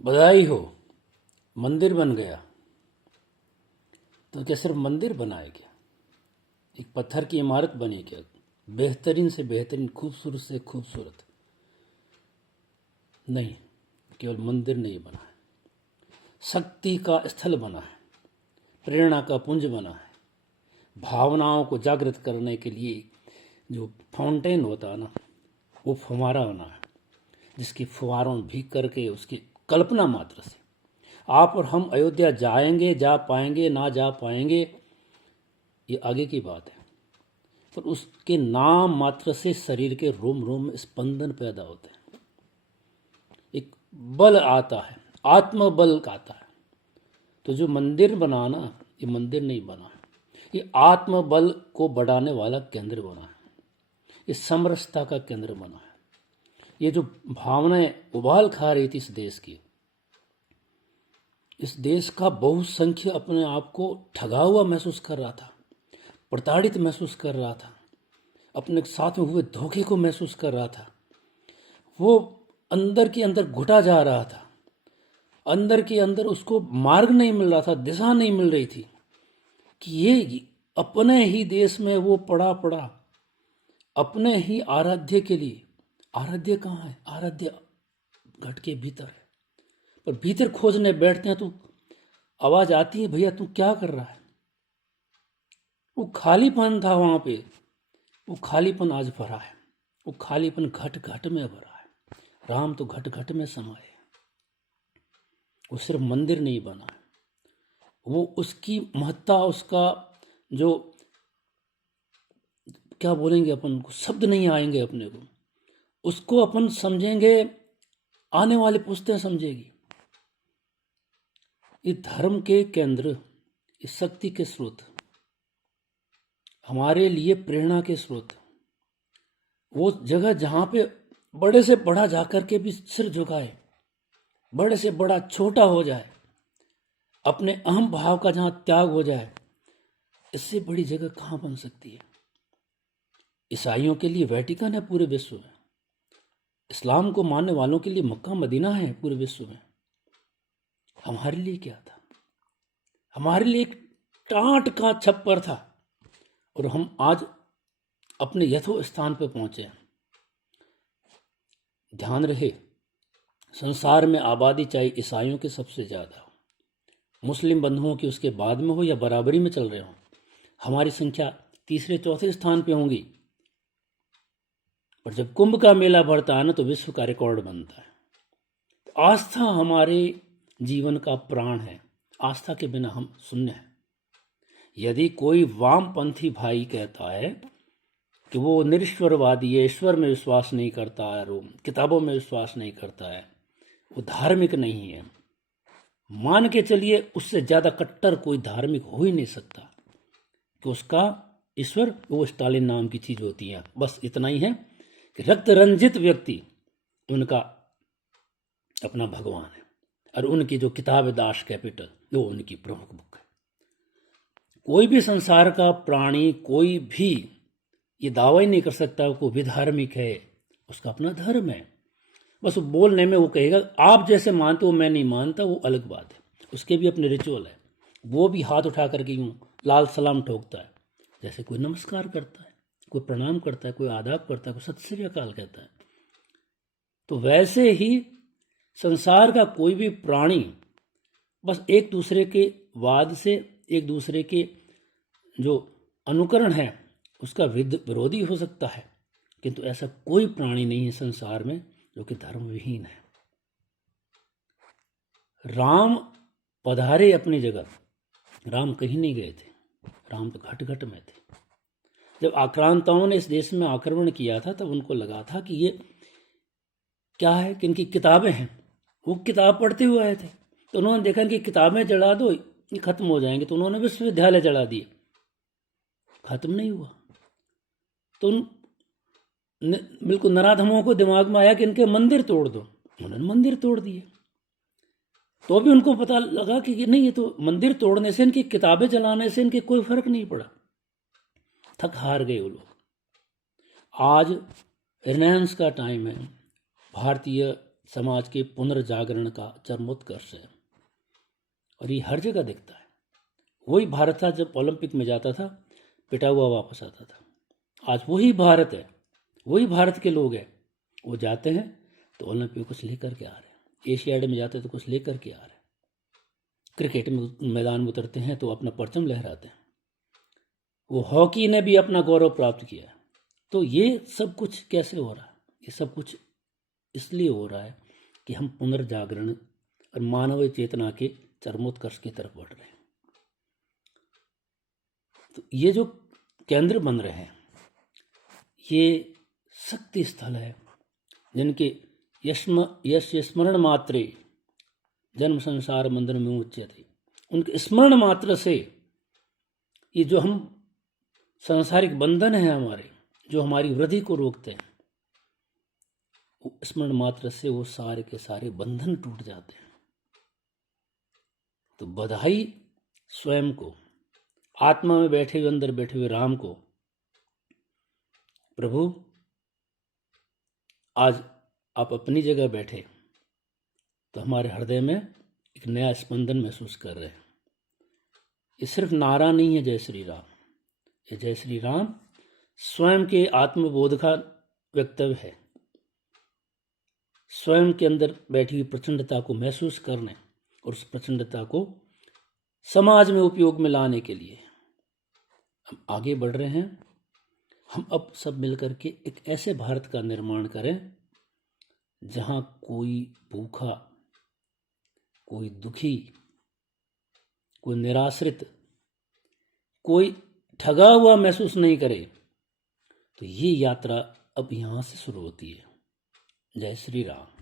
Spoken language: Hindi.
बधाई हो, मंदिर बन गया। तो क्या सिर्फ मंदिर बनाए क्या? एक पत्थर की इमारत बनी क्या? बेहतरीन से बेहतरीन, खूबसूरत से खूबसूरत नहीं, केवल मंदिर नहीं बना है, शक्ति का स्थल बना है, प्रेरणा का पुंज बना है। भावनाओं को जागृत करने के लिए जो फाउंटेन होता है ना, वो फुहारा बना है, जिसकी फुहारों में भीग करके उसकी कल्पना मात्र से आप और हम अयोध्या जाएंगे, जा पाएंगे ना जा पाएंगे ये आगे की बात है, पर उसके नाम मात्र से शरीर के रोम रोम में स्पंदन पैदा होते हैं, एक बल आता है, आत्मबल आता है। तो जो मंदिर बना ना, ये मंदिर नहीं बना है, ये आत्मबल को बढ़ाने वाला केंद्र बना है, ये समरसता का केंद्र बना है। ये जो भावनाएं उबाल खा रही थी इस देश का बहुसंख्य अपने आप को ठगा हुआ महसूस कर रहा था, प्रताड़ित महसूस कर रहा था, अपने साथ में हुए धोखे को महसूस कर रहा था। वो अंदर के अंदर घुटा जा रहा था, अंदर के अंदर उसको मार्ग नहीं मिल रहा था, दिशा नहीं मिल रही थी कि ये अपने ही देश में वो पड़ा पड़ा अपने ही आराध्य के लिए। आराध्य कहाँ है? आराध्य घट के भीतर है, पर भीतर खोजने बैठते हैं तो आवाज आती है, भैया तू क्या कर रहा है? वो खालीपन था वहां पे, वो खालीपन आज भरा है, वो खालीपन घट घट में भरा है। राम तो घट घट में समाये, वो सिर्फ मंदिर नहीं बना है, वो उसकी महत्ता, उसका जो क्या बोलेंगे अपन को, शब्द नहीं आएंगे अपने को, उसको अपन समझेंगे, आने वाली पुश्तें समझेगी। ये धर्म के केंद्र, ये शक्ति के स्रोत, हमारे लिए प्रेरणा के स्रोत, वो जगह जहां पे बड़े से बड़ा जाकर के भी सिर झुकाए, बड़े से बड़ा छोटा हो जाए, अपने अहम भाव का जहां त्याग हो जाए, इससे बड़ी जगह कहां बन सकती है? ईसाइयों के लिए वेटिकन है पूरे विश्व में, इस्लाम को मानने वालों के लिए मक्का मदीना है पूरे विश्व में। हमारे लिए क्या था? हमारे लिए एक टाट का छप्पर था, और हम आज अपने यथो स्थान पर पहुंचे हैं। ध्यान रहे, संसार में आबादी चाहे ईसाइयों की सबसे ज़्यादा हो, मुस्लिम बंधुओं की उसके बाद में हो या बराबरी में चल रहे हो, हमारी संख्या तीसरे चौथे स्थान पे होंगी। पर जब कुंभ का मेला बढ़ता है ना, तो विश्व का रिकॉर्ड बनता है। तो आस्था हमारे जीवन का प्राण है, आस्था के बिना हम शून्य हैं। यदि कोई वामपंथी भाई कहता है कि वो निरीश्वरवादी है, ईश्वर में विश्वास नहीं करता है, वो किताबों में विश्वास नहीं करता है, वो धार्मिक नहीं है, मान के चलिए उससे ज़्यादा कट्टर कोई धार्मिक हो ही नहीं सकता, कि उसका ईश्वर वो स्टालिन नाम की चीज़ होती है। बस इतना ही है कि रक्त रंजित व्यक्ति उनका अपना भगवान है, और उनकी जो किताब है दास कैपिटल, वो उनकी प्रमुख बुक है। कोई भी संसार का प्राणी, कोई भी ये दावा ही नहीं कर सकता वो भी धार्मिक है, उसका अपना धर्म है। बस वो बोलने में वो कहेगा आप जैसे मानते हो मैं नहीं मानता, वो अलग बात है, उसके भी अपने रिचुअल है। वो भी हाथ उठा करके यूं लाल सलाम ठोकता है, जैसे कोई नमस्कार करता है, कोई प्रणाम करता है, कोई आदाब करता है, कोई सत श्री अकाल कहता है। तो वैसे ही संसार का कोई भी प्राणी बस एक दूसरे के वाद से, एक दूसरे के जो अनुकरण है उसका विरोधी हो सकता है, किंतु ऐसा कोई प्राणी नहीं है संसार में जो कि धर्म विहीन है। राम पधारे अपनी जगह, राम कहीं नहीं गए थे, राम तो घट घट में थे। जब आक्रांताओं ने इस देश में आक्रमण किया था तब उनको लगा था कि ये क्या है, कि इनकी किताबें हैं, वो किताब पढ़ते हुए आए थे, तो उन्होंने देखा कि किताबें जला दो ये खत्म हो जाएंगे, तो उन्होंने विश्वविद्यालय जला दिए, खत्म नहीं हुआ। तो बिल्कुल नराधमों को दिमाग में आया कि इनके मंदिर तोड़ दो, उन्होंने मंदिर तोड़ दिए। तो भी उनको पता लगा कि नहीं, ये तो मंदिर तोड़ने से, इनकी किताबें जलाने से इनके कोई फर्क नहीं पड़ा, थक हार गए वो लोग। आज रिनायंस का टाइम है, भारतीय समाज के पुनर्जागरण का चरमोत्कर्ष है और ये हर जगह दिखता है। वही भारत था जब ओलंपिक में जाता था, पिटा हुआ वापस आता था। आज वही भारत है, वही भारत के लोग हैं, वो जाते हैं तो ओलंपिक कुछ लेकर के आ रहे हैं, एशियाड में जाते हैं तो कुछ लेकर के आ रहे हैं, क्रिकेट में मैदान में उतरते हैं तो अपना परचम लहराते हैं। वो हॉकी ने भी अपना गौरव प्राप्त किया है। तो ये सब कुछ कैसे हो रहा है? ये सब कुछ इसलिए हो रहा है कि हम पुनर्जागरण और मानवीय चेतना के चरमोत्कर्ष की तरफ बढ़ रहे हैं। तो ये जो केंद्र बन रहे हैं, ये शक्ति स्थल है जिनके यश स्मरण मात्रे जन्म संसार मंदिर में उच्यते। उनके स्मरण मात्र से ये जो हम सांसारिक बंधन है हमारे, जो हमारी वृद्धि को रोकते हैं, स्मरण मात्र से वो सारे के सारे बंधन टूट जाते हैं। तो बधाई स्वयं को, आत्मा में बैठे हुए, अंदर बैठे हुए राम को। प्रभु आज आप अपनी जगह बैठे तो हमारे हृदय में एक नया स्पंदन महसूस कर रहे हैं। ये सिर्फ नारा नहीं है जय श्री राम, ये जय श्री राम स्वयं के आत्मबोध का वक्तव्य है। स्वयं के अंदर बैठी हुई प्रचंडता को महसूस करने और उस प्रचंडता को समाज में उपयोग में लाने के लिए हम आगे बढ़ रहे हैं। हम अब सब मिलकर के एक ऐसे भारत का निर्माण करें जहां कोई भूखा, कोई दुखी, कोई निराश्रित, कोई ठगा हुआ महसूस नहीं करे। तो ये यात्रा अब यहाँ से शुरू होती है। जय श्री राम।